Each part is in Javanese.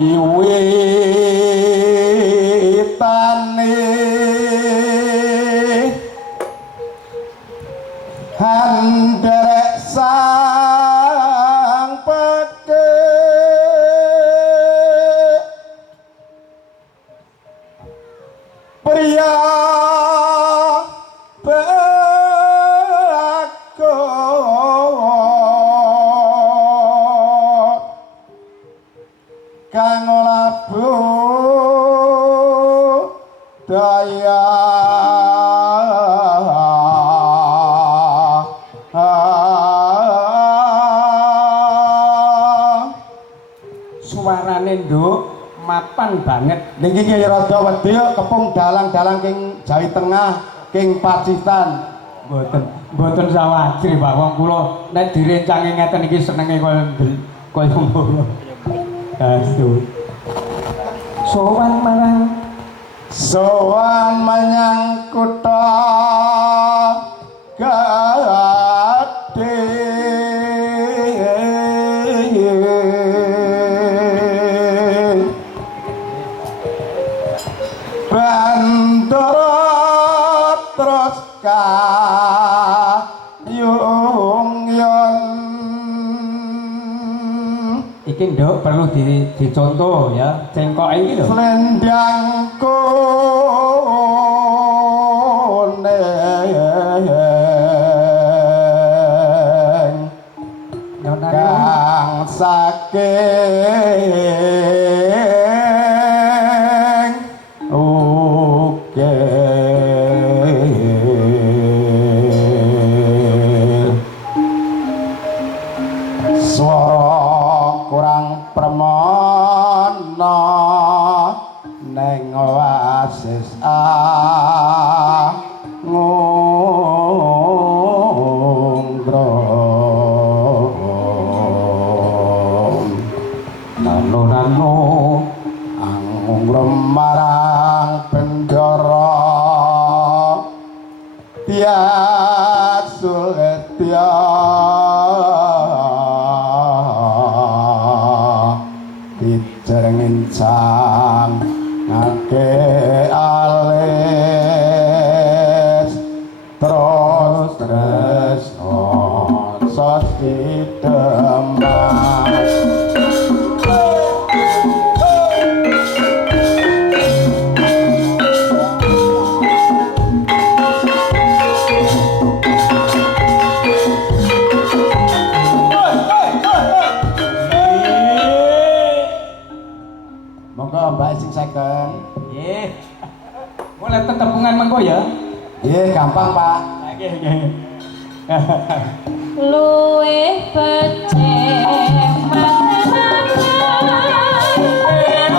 wiwitane handerek sang peke pria kang labu daya suarane nduk mapan banget niki ki rada wedi kepung dalang-dalang king Jawi Tengah king Pacitan mboten sawajri Pak wong kula nek direncange ngeten iki senenge kaya ngono. Aduh. Sowan menyang kutha Gadhe Bandara terus kayung yon iki nduk perlu dicontoh ya cengkok iki lho selendang kuning kang saking swara kurang permana neng oasis ngunggrong nanu angungrum marang bendara tiasul etya dijengincang ngake alis terus sos didemas Mbak sing second. nggih mulai tetepungan mengko ya Nggih, gampang, Pak. nggih nggih luwih becik Ayo,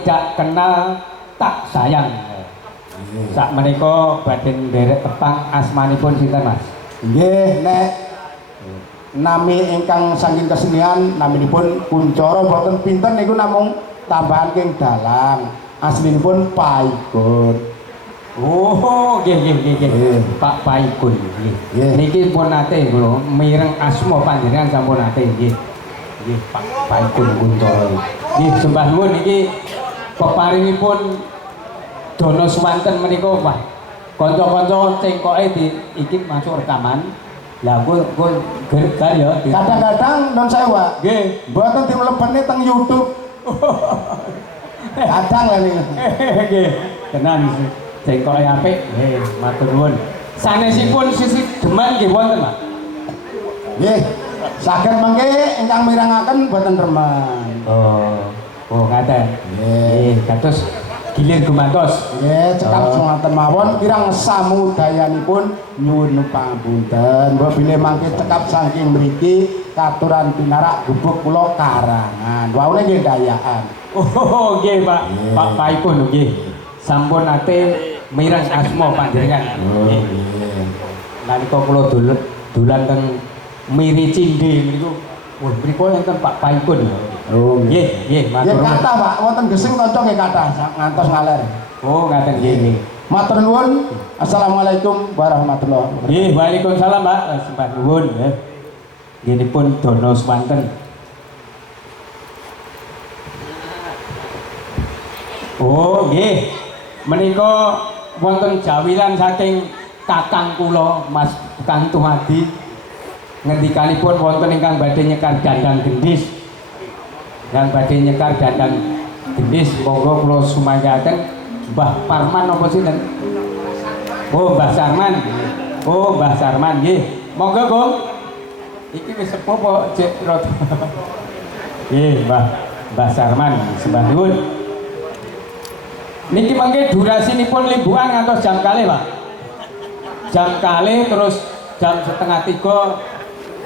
tidak kenal tak sayang. Sak menika badhe nderek tepang asmanipun sinten Mas? Nggih nek nami ingkang saking kesenian naminipun Kuncoro boten pinten niku namung tambahan king dalang. Aslinipun Paikun. Oh, nggih. Pak Paikun nggih. Niki pun nate kula mireng asma panjenengan sampun nate nggih. Nggih, Pak Paikun Kuncoro. Nggih, sembah nuwun niki peparingipun Dono Swanten menika wah. Kanca-kanca cengkoke iki masuk rekaman. Lah kok gergar ya. Kadang-kadang non sewa. Nggih. Mboten dimlebetne teng YouTube. Kadang lah niku. Nggih. Tenan cengkoke apik. Nggih, matur nuwun. Sanesipun sisi Demak nggih wonten, Pak. Nggih. Saged mengke ingkang mirangaken boten remen. Oh, ngaten. Nggih, kados gilir gumantos. Nggih, cekap songaten mawon kirang samudayanipun nyuwun pangapunten. Mbok bilih mangke cekap saking mriki katuran pinarak gubuk kula karangan. Waune nggih dayakan. Oh, nggih, Pak. Pak Paikun nggih. Sampun nate mireng asma panjenengan. Nggih. Nalika kula dolan teng Miri Cinde niku, wah mriku enten Pak Paikun. Oh, Nggih, matur nggih nuwun. kathah, Pak. Wonten gesing kanca nggih kathah ngantos ngaler. Oh, ngaten nggih. Matur nuwun. Assalamualaikum warahmatullahi wabarakatuh. Nggih, waalaikumsalam, Pak. Sembah nuwun nggih. Nggih Dono Swanten. Oh, nggih. Menika wonten jawilan saking kakang kula Mas Kang Tumadi. Ngendikanipun wonten ingkang badhe nyekar dandang gendis. Yang badhe nyekar dandang gendis monggo kula sumayaken Mbah Parman napa sinten? Oh, Mbah Sarman. Oh, Mbah Sarman nggih. Monggo, Bung. Iki wis sepuh apa cek rot. Nggih, Mbah Sarman sembah nuwun. Niki mangke durasinipun limbukan ngantos jam kalih, Pak. Jam kalih terus jam setengah 3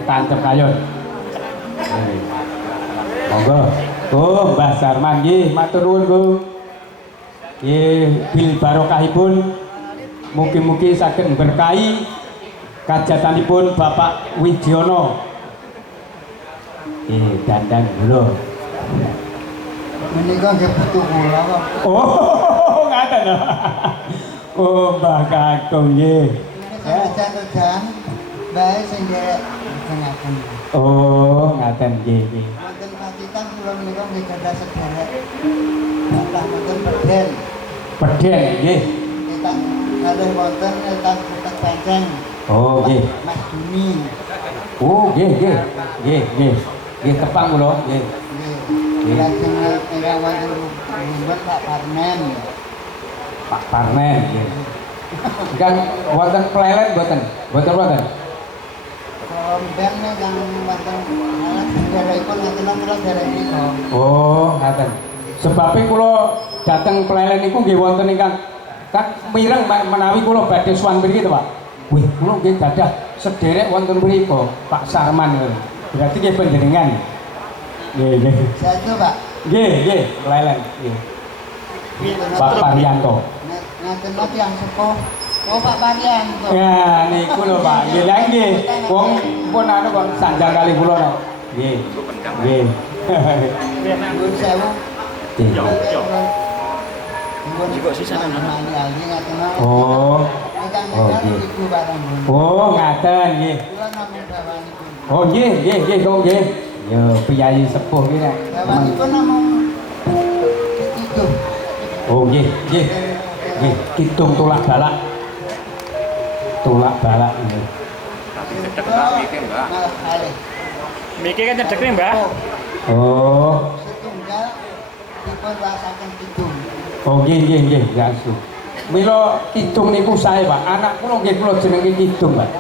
tancep kayon. Monggo. Oh, Mbah Sarman nggih, matur nuwun, Bu. Nggih, bil barokahipun mugi-mugi saged berkahi kajatanipun Bapak Widyono. Dandang kula. Menika nggih butuh kula kok. Oh, ngaten. Oh, Mbah Kakung nggih. Jan-jan bae sing nderek ngaten. Oh, ngaten nggih. Wonten patitan kula menika nggih gadah sederek. Bapak wonten Peden. Peden nggih. Kita kalih wonten ingkang Putek Panceng. Oh, nggih. Mas Duni. Oh, nggih. Nggih tepang kula nggih. Nggih. Lajeng ingkang wonten Rumbet Pak Parmen. Pak Parmen nggih. Kan wonten plelen mboten? Mboten. Rombeng ingkang wonten alat daerahipun ngaten kula daerah niko. Oh, ngaten. Sebab kula dateng plelen niku nggih wonten ingkang kan mireng menawi kula badhe sowan mriki to, Pak. Wih, kula nggih gadah sederek wonten mriku, Pak Sarman. Berarti nggih panjenengan. Nggih. Satu, Pak. Nggih, plelen. Nggih. Pak Parianto. Ngaten napa yang sepuh. Oh, Pak Parianto. Ya, niku lho, Pak. Nggih, lha nggih. Wong pun anu kok sanjang kali kula nek. Nggih. Nuwun sewu. Nggih. Juga sisa nang ali ngaten. Oh. Ingkang ibu barang. Oh, ngaten nggih. Kula namung bawanipun. Oh, nggih, Kong nggih. Yo, piyayi sepuh ki nek. Bawanipun namung itu. Oh, nggih. Kitung tulak balak. Nggih. Miki kan cedek nih, Mbak. Oh. Setunggal dipun wasaken kidung. Oh, nggih, gasu. Mila kidung niku sae, Pak. Anak kula nggih kula jenenge kidung, Pak.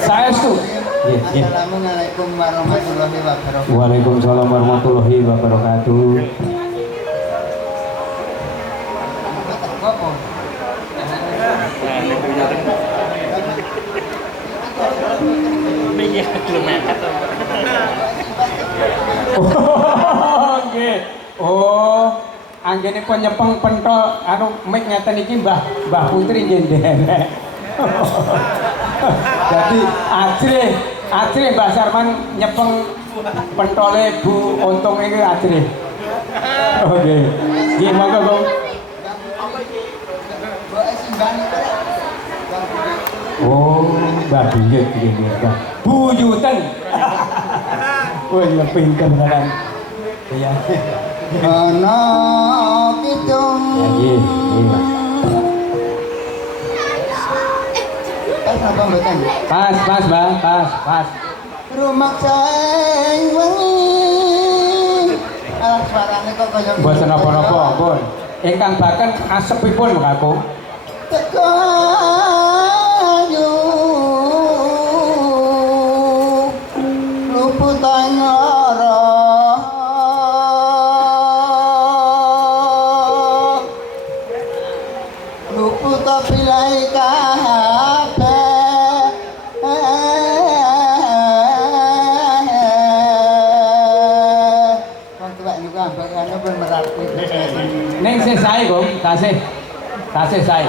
Saestu. Nggih. Assalamualaikum warahmatullahi wabarakatuh. Waalaikumsalam warahmatullahi wabarakatuh. Apa? Miki belum mepet. Oh, Oh, anggenipun nyepeng penthol anu mik ngeten iki Mbah Putri nggih nderek. Jadi ajre Mbah Sarman nyepeng penthole Bu Untung iki ajre. Oh nggih. Nggih monggo, Bung. Oh, Mbak Buyut nggih, Mbah. Buyuten. Wah, ya pinter kan. Iya. ana kidung Ya nggih, nggih. pas napa mboten Pas, Mbah, pas. rumah saeng wengi suarane kok kaya Mboten napa-napa, pun. Ingkang baken asepipun mengako. teko ayu luput ngara luput pilai kabeh wong tuwek niku ambekane pun merati Ning sih sae, Bung, tasih sae.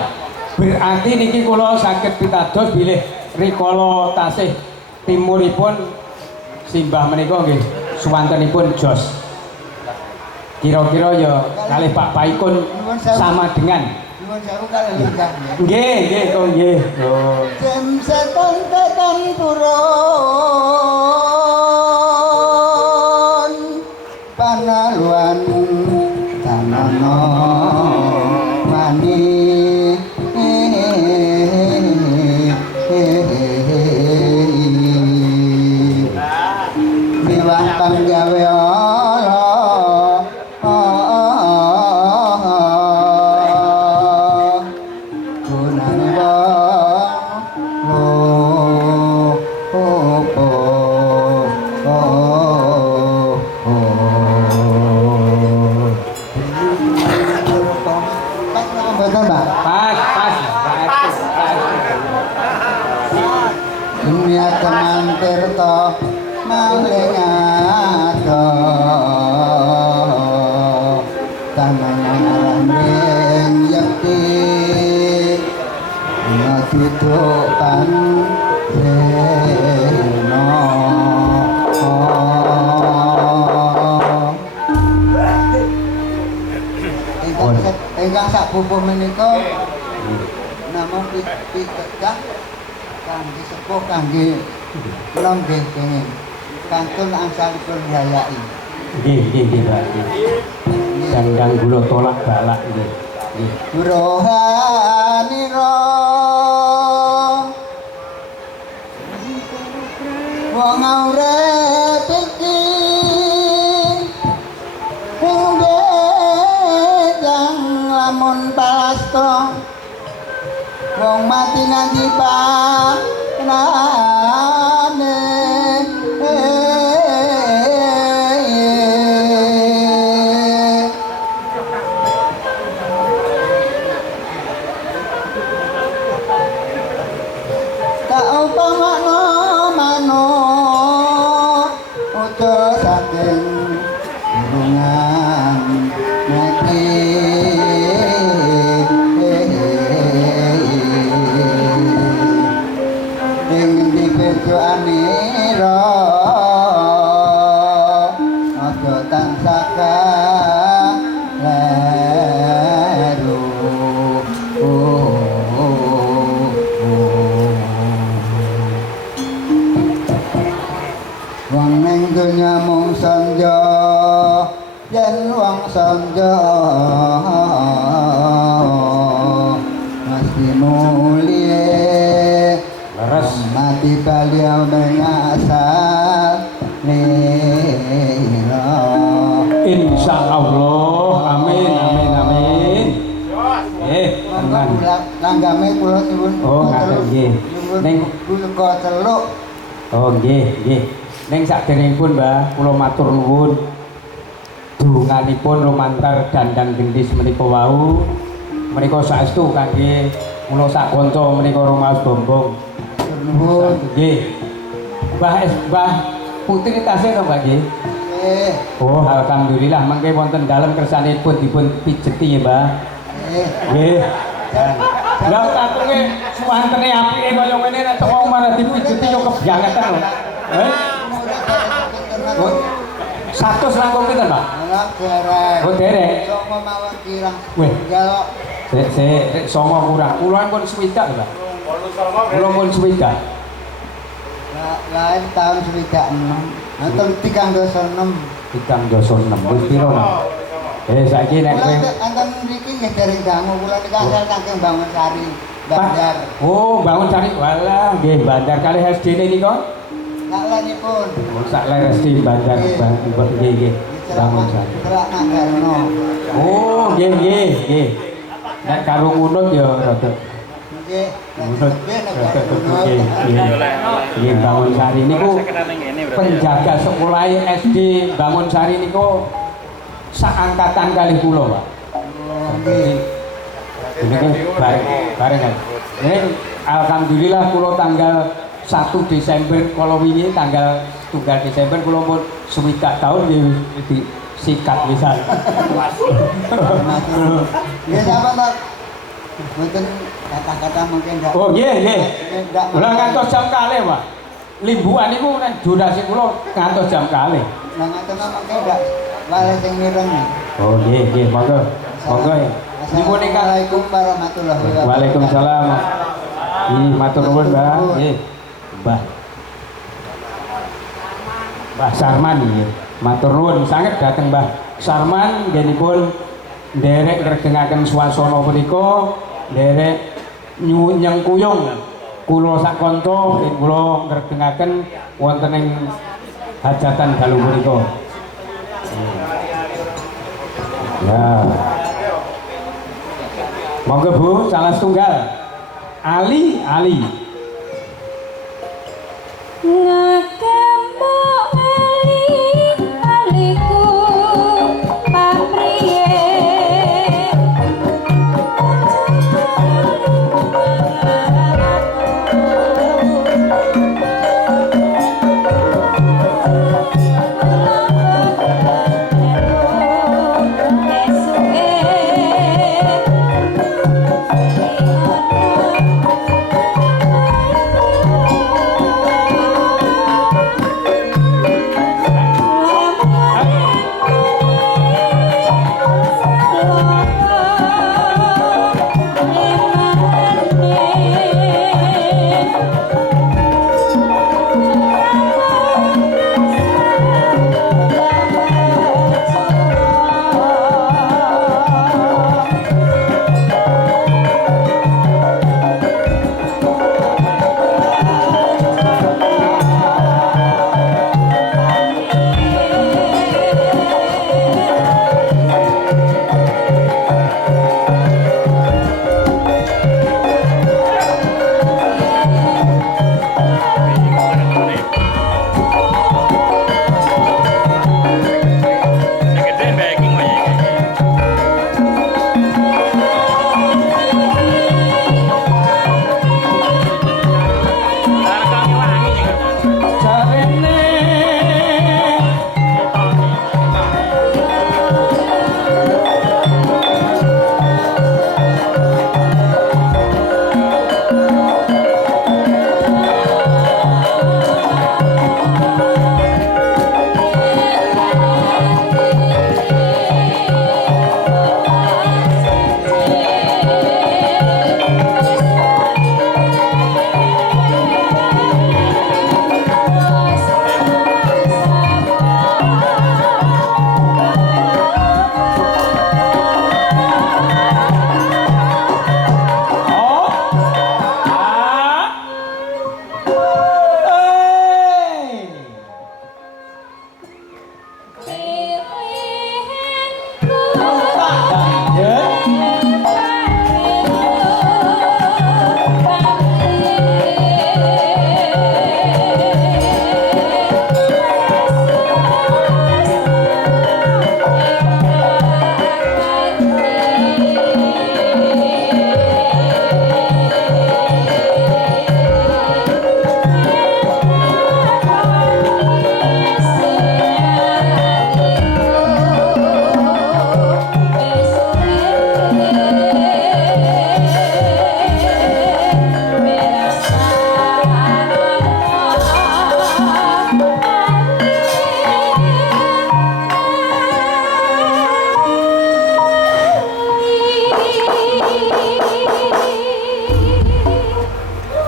Berarti niki kula saged pitados bilih rikala tasih timuripun simbah menika nggih suwantenipun jos. Kira-kira ya kalih Pak Paikun sama dengan nuwun sewu kalih lenggah nggih, kok nggih. Oh. Jem setan tekan purun panaluan tanana mani miwah panggawe Allah gunane Pas. dunia teman tirta maling ado tangan ring yakti dudukkan reno ingkang sak pupuh menika namung pitegah kangge sepuh kangge kula nggih kenging kantun angsalipun rayai Nggih, Pak. Dandang gula tolak balak nggih. Rohanira wong urip iki jang lamun palasto wong mati nganti panane tak umpamano manuk utus saking hubungan mati ing ndi bejoanira aja tansah kaleru wong ning donya mung sanja yen wong sanja mesti mulie Leres. mati baliau mengasal nira Insya Allah, amin. Tenang. langgame kula suwun Oh, ngaten nggih. Ning- kula celuk Oh nggih. Ning saderengipun Mbah, kula matur nuwun. Donganipun lumantar dandang gendis menika wau. Menika saestu kangge kula sak kanca menika rumaos bombong. nuwun Nggih. Mbah Putri tasih to Mbah nggih? Oh, alhamdulillah mangke wonten dalem kersanipun dipun pijeti ya, Mbah. Nggih. Lah katunge suwantene apike kaya ngene nek teko omah dipijeti yo kebyangetan lho. Oh, 100 langkung pinten, Pak? Anak derek. Oh, derek. Songo mawon kirang. Weh. Jaluk. Sik songo kurang. Kula pun swidak, Pak. Kula pun swidak. Lain tahun 96. Nonton 326. 326 wis piro, Pak? Saiki nek kowe Anten mriki nggih dereng dangu kula niki asal saking Bangun Sari, Bandar. Oh, Bangun Sari. Walah, nggih Bandar kali SD-ne nika. Saklanipun. Oh, sak leres di Bandar nggih. Bangun Sari. Terak Nagarno. Oh, nggih. Nek karo ngunut ya rada Nggih. ngunut. Nggih, Bangun Sari niku penjaga sekolah SD Bangun Sari niku sak angkatan kali kula, Pak. Nggih. Ini bareng. Ini alhamdulillah kula tanggal 1 Desember kalau wingi tanggal 1 Desember kula pun 20 tahun di sikat misal. Nggih sapa to? Mboten kata-kata mungkin ndak. Oh nggih. Kula ngantos jam kalih, Pak. Limbuan niku nek durasi kula ngantos jam kalih. Lah ngaten mangke ndak wale sing mireng. Oh nggih, monggo. Monggo. Nyuwun ingkang Assalamualaikum warahmatullahi wabarakatuh. Waalaikumsalam. Matur nuwun, Mbah. Nggih. Mbah Sarman nggih. Matur nuwun sanget dhateng Mbah Sarman nggih nderek ngregengaken swasana punika, nderek nyengkuyung kula sak kanca kula ngregengaken wonten ing hajatan dalu punika. Ya. Monggo Bu, salah setunggal. Ali. Ngakembok aliku papriye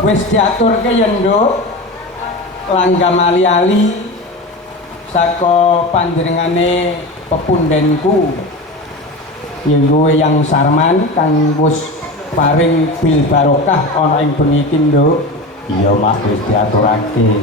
wis diaturke ya nduk langgam ali-ali saka panjenengane pepundenku ya kowe yang Sarman kang wis paring bil barokah ana ing bengi iki nduk iya mak wis diaturake